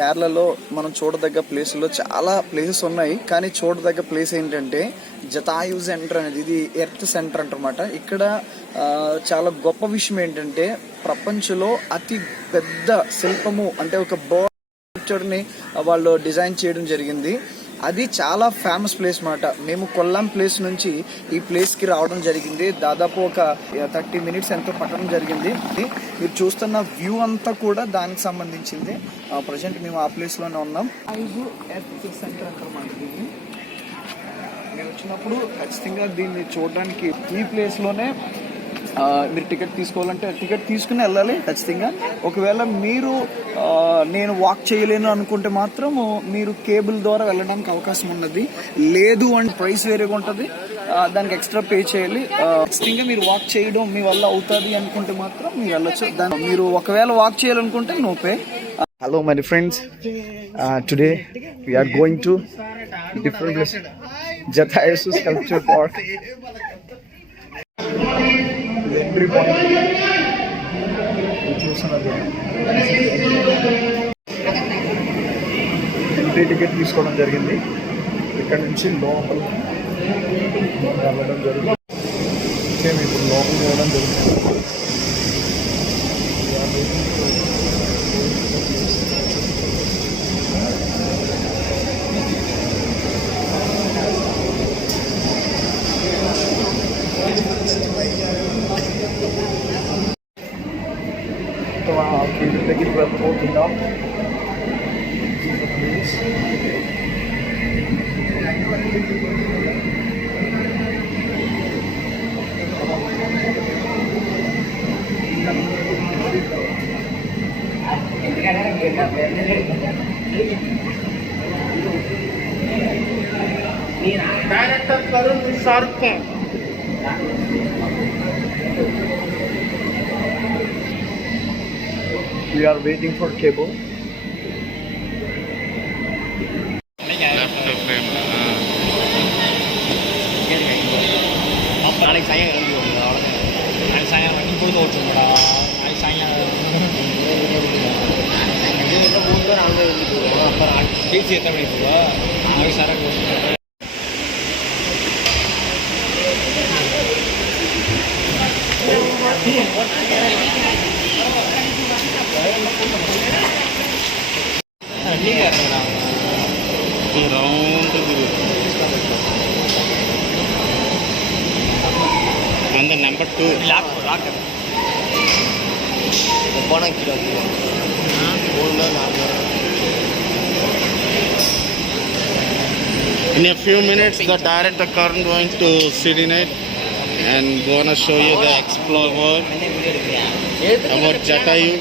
కేరళలో మనం చూడదగ్గ ప్లేసుల్లో చాలా ప్లేసెస్ ఉన్నాయి, కానీ చూడదగ్గ ప్లేస్ ఏంటంటే జటాయు సెంటర్ అనేది. ఇది ఎర్త్ సెంటర్ అంటారన్నమాట. ఇక్కడ చాలా గొప్ప విషయం ఏంటంటే ప్రపంచంలో అతి పెద్ద శిల్పము అంటే ఒక బర్డ్ ని వాళ్ళు డిజైన్ చేయడం జరిగింది. అది చాలా ఫేమస్ ప్లేస్ మాట. మేము కొల్లాం ప్లేస్ నుంచి ఈ ప్లేస్ కి రావడం జరిగింది. దాదాపు ఒక 30 మినిట్స్ ఎంతో పట్టడం జరిగింది. మీరు చూస్తున్న వ్యూ అంతా కూడా దానికి సంబంధించింది. ప్రజెంట్ మేము ఆ ప్లేస్ లోనే ఉన్నాం. ఎర్త్ సెంటర్ అంటారు. మీరు వచ్చినప్పుడు ఖచ్చితంగా దీన్ని చూడడానికి ఈ ప్లేస్ లోనే మీరు టికెట్ తీసుకోవాలంటే టికెట్ తీసుకుని వెళ్ళాలి ఖచ్చితంగా. ఒకవేళ మీరు నేను వాక్ చేయలేను అనుకుంటే మాత్రం మీరు కేబుల్ ద్వారా వెళ్ళడానికి అవకాశం ఉన్నది. లేదు అంటే ప్రైస్ వేరేగా ఉంటుంది, దానికి ఎక్స్ట్రా పే చేయాలి. ఖచ్చితంగా మీరు వాక్ చేయడం మీ వల్ల అవుతుంది అనుకుంటే మాత్రం మీరు వెళ్ళొచ్చు. మీరు ఒకవేళ వాక్ చేయాలనుకుంటే no pay. Hello my friends, today we're going to different place, Jatayu sculpture park. Entry point చూస్తున్నారు. ఎంట్రీ టికెట్ తీసుకోవడం జరిగింది. ఇక్కడ నుంచి లోపల వెళ్ళడం జరిగింది. మేము ఇప్పుడు లోపల వెళ్ళడం జరుగుతుంది. దగ్గరికి వెళ్ళబోతున్నాం. Director Karun Shahrukh Khan. We are waiting for cable. நாளைக்கு சாயங்காலம் கிளம்பி வருங்க. அவ்வளோதான். நாளைக்கு சாயங்காலம் இப்பொழுது ஓட்டுங்களா? நாளைக்கு சாயங்காலம் 3 பேர் அங்கே இருந்து போவோம். அப்புறம் பேசி எத்தனை மணிக்கு போவோம்? நாளைக்கு சரக்கு அந்த நம்பர் 2 லாக் போனால் கிலோ 3 4. In a few minutes, the director Karan going to City Night and gonna show you the Explorer about Jatayu.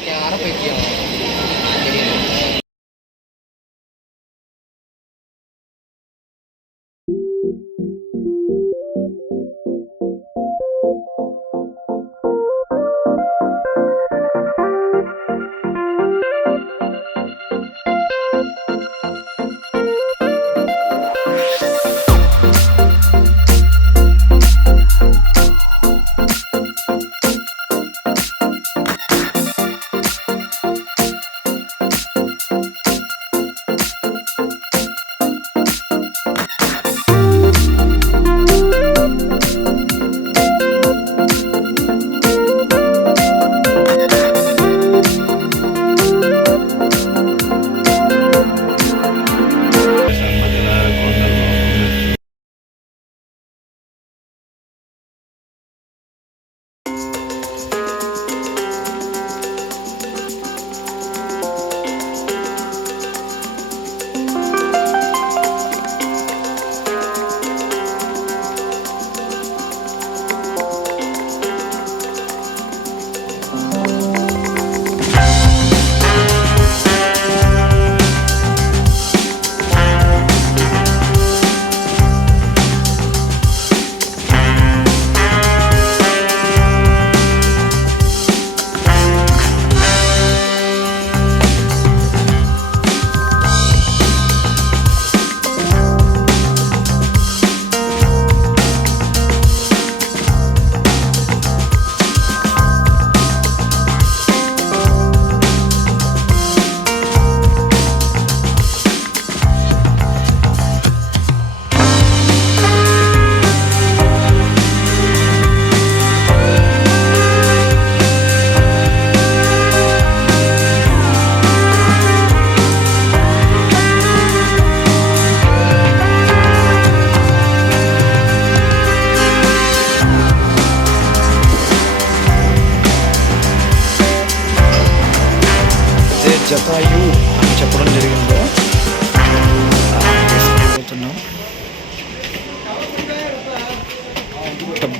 చెప్పడం జరిగిందో పోతున్నాం.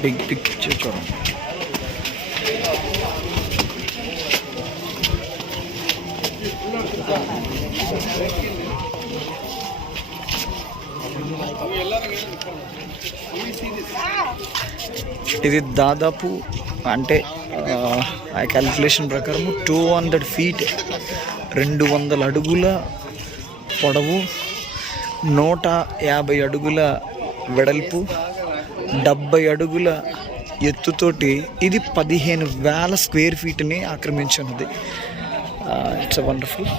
బిగ్ పిక్చర్ చూడండి. ఇది దాదాపు అంటే ఆ క్యాలిక్యులేషన్ ప్రకారం 200 feet 200 అడుగుల పొడవు, 150 అడుగుల వెడల్పు, 70 అడుగుల ఎత్తుతోటి ఇది 15,000 square feetని ఆక్రమించున్నది. ఇట్స్ వండర్ఫుల్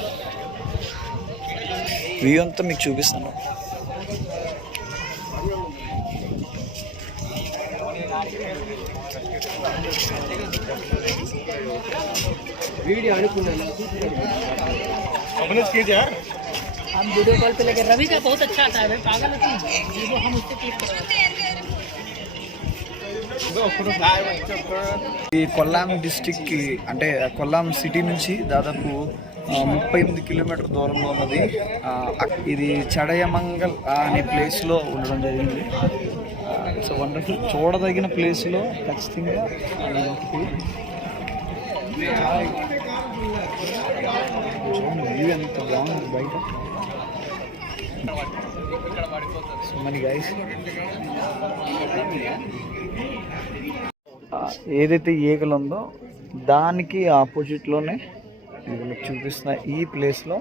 వ్యూ అంతా మీకు చూపిస్తాను. वीडियो अनुकुన్నాను अपने स्केच यार हम वीडियो कॉल पे लेके रवि का बहुत अच्छा आता है भाई पागल है वो हम उससे क्लिक करवाते हैं. ఈ కొల్లాం డిస్టిక్కి అంటే కొల్లాం సిటీ నుంచి దాదాపు 38 కిలోమీటర్ దూరంలో ఉన్నది. ఇది చడయమంగల్ అనే ప్లేస్లో ఉండడం జరిగింది. ఇట్స్ వండర్ఫుల్, చూడదగిన ప్లేస్లో ఖచ్చితంగా వ్యూ ఎంత బాగుంది బయట. సో మనీ గైస్, ఏదైతే ఈగలు ఉందో దానికి ఆపోజిట్లోనే వీళ్ళకి చూపిస్తున్న ఈ ప్లేస్లో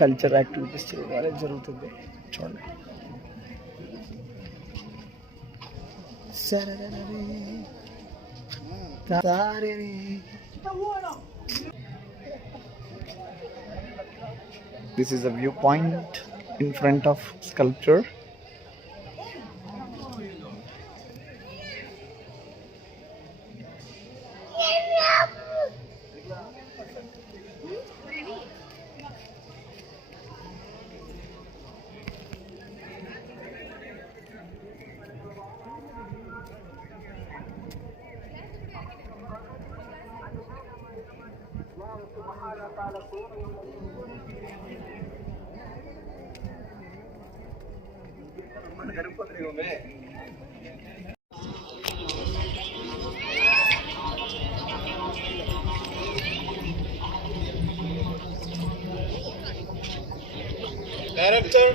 కల్చర్ యాక్టివిటీస్ చేయడం జరుగుతుంది. చూడండి. This is a viewpoint in front of sculpture. Director.